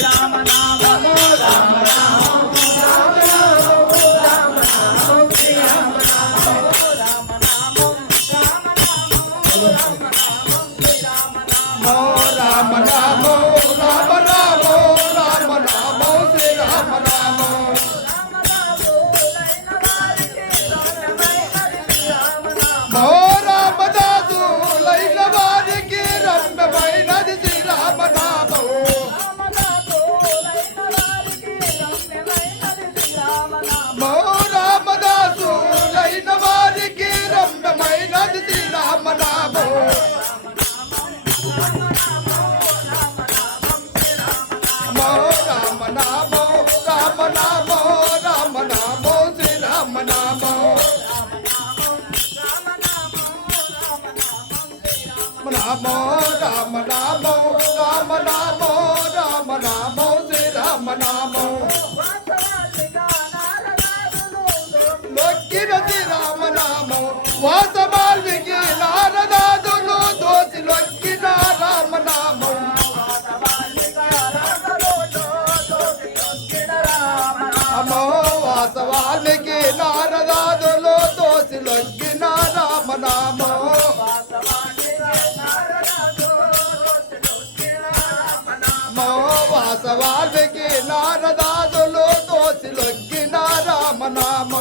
ராமனா నామో రామ నామో రామ నామో రామ నామో శ్రీరామ నామో లొక్కిన శ్రీరామ నామో వాసవాల్వికి నారదాదులు దోసి లొక్కిన రామ నామం అమో వాసవాల్వికి నారదాదులు దోసి లొక్కిన రామ నామో. వాసవాల్వికి నారదాదులు దోసి లొక్కిన రామ నామో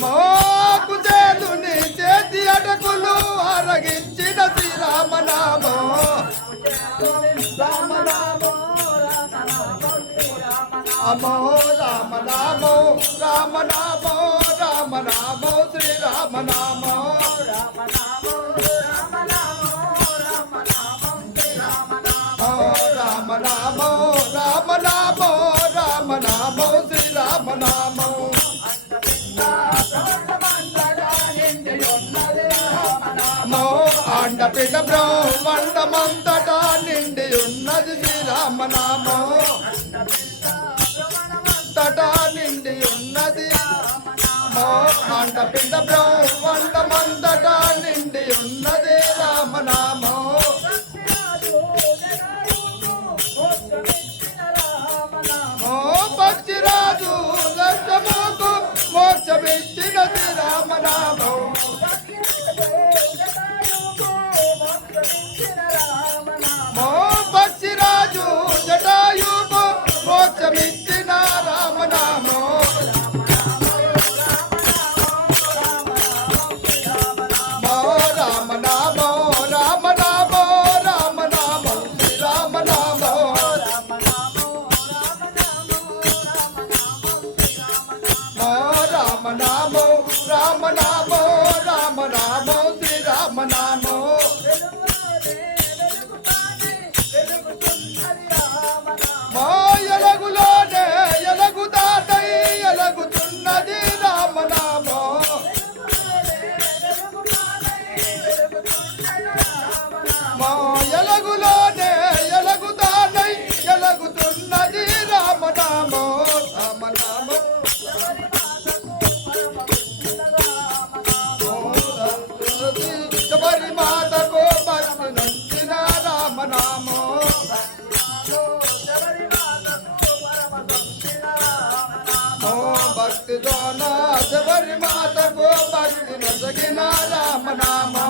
మోకు చేతుని చేతి అటకులు అరగించిన శ్రీరామ నామో రామ నామో అమో రామ నామో రామ నామో రామ అండపిట బ్రహ్మండమంతటా నిండి ఉన్నది శ్రీరామ నామో నిండి ఉన్నది మో అండపిట బ్రహ్మండమంతటా నిండి ఉన్నది రామనామో. మోక్షమిచ్చినది రామనామం. ఎలగులోనే ఎలగుతాటై ఎలగుతున్నది రామనామో రామనామో. శబరి మాతకు భక్తి నంచిన రామనామో. భక్తి జోన శబరి మాతకు భక్తి నొసగిన రామనామో.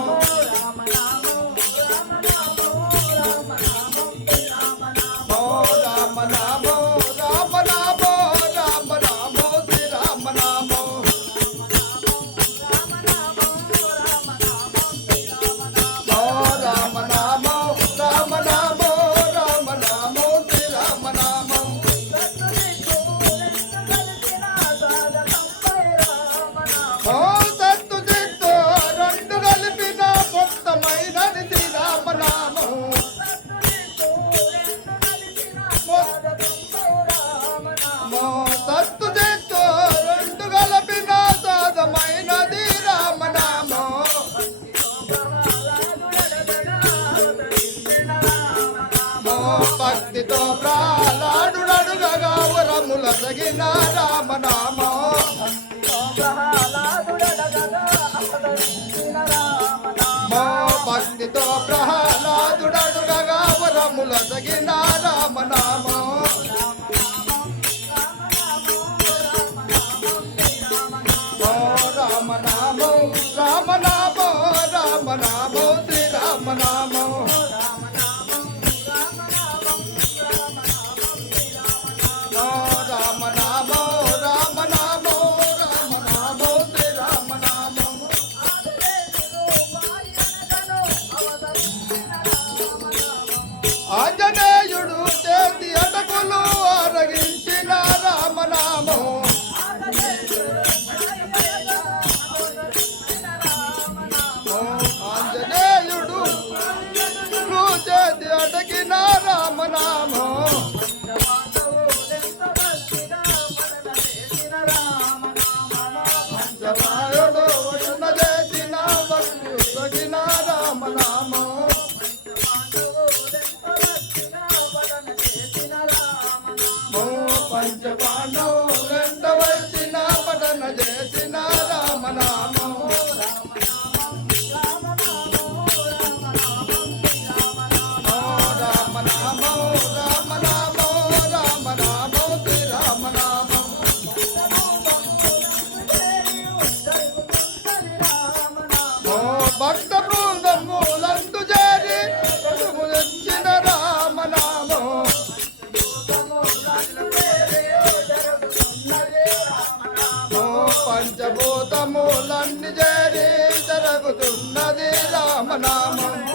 కలిగిన రామనామో. మా భక్తితో ప్రహ్లాదుడడుగగా వరముల తగిన రామనామో. రామనామో know. పంచభూతములన్నీ జరి జరుగుతున్నది రామనామం.